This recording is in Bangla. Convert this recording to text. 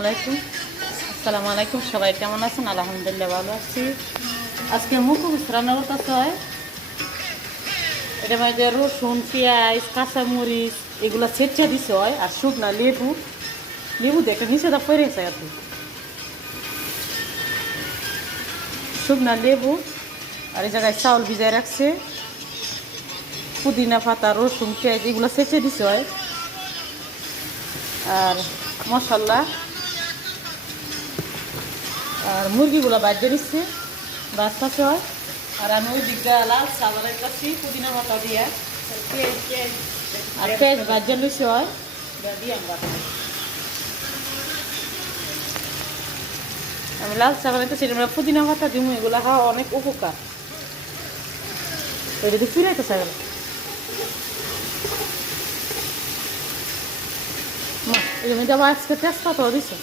আলাইকুম আসসালামু আলাইকুম। সবাই কেমন আছেন? আলহামদুলিল্লাহ ভালো আছি। আজকে মুখোশ রান্না করতে হয়। এটা মধ্যে রসুন, পেঁয়াজ, কাঁচামরিচ এগুলো ছেঁচা দিতে হয়, আর শুকনা লেবু লেবু দিয়ে একটা নিচে পড়ে গেছে আর কি। শুকনা লেবু আর এই জায়গায় চাউল ভিজায় রাখছে, পুদিনা পাতা, রসুন, পেঁয়াজ এগুলো ছেঁচে দিতে হয়। আর মশলা আর মুরগিগুলো বাজিয়ে দিচ্ছে, বাঁচতে হয়। আর আমি ওই দিকটা লাল চাওয়ালের কাছে পুদিনা পাতা দিয়ে আর পেঁয়াজ বাজিয়ে লইছে হয় দিয়ে আমরা আমি লাল চাওয়ালের কাছে আমরা পুদিনা পাতা দিব। এগুলো খাওয়া অনেক উপকার। এটা তো ফিরাইতে চাইল মা, এর মধ্যে আবার আজকে তেজপাতাও দিছে।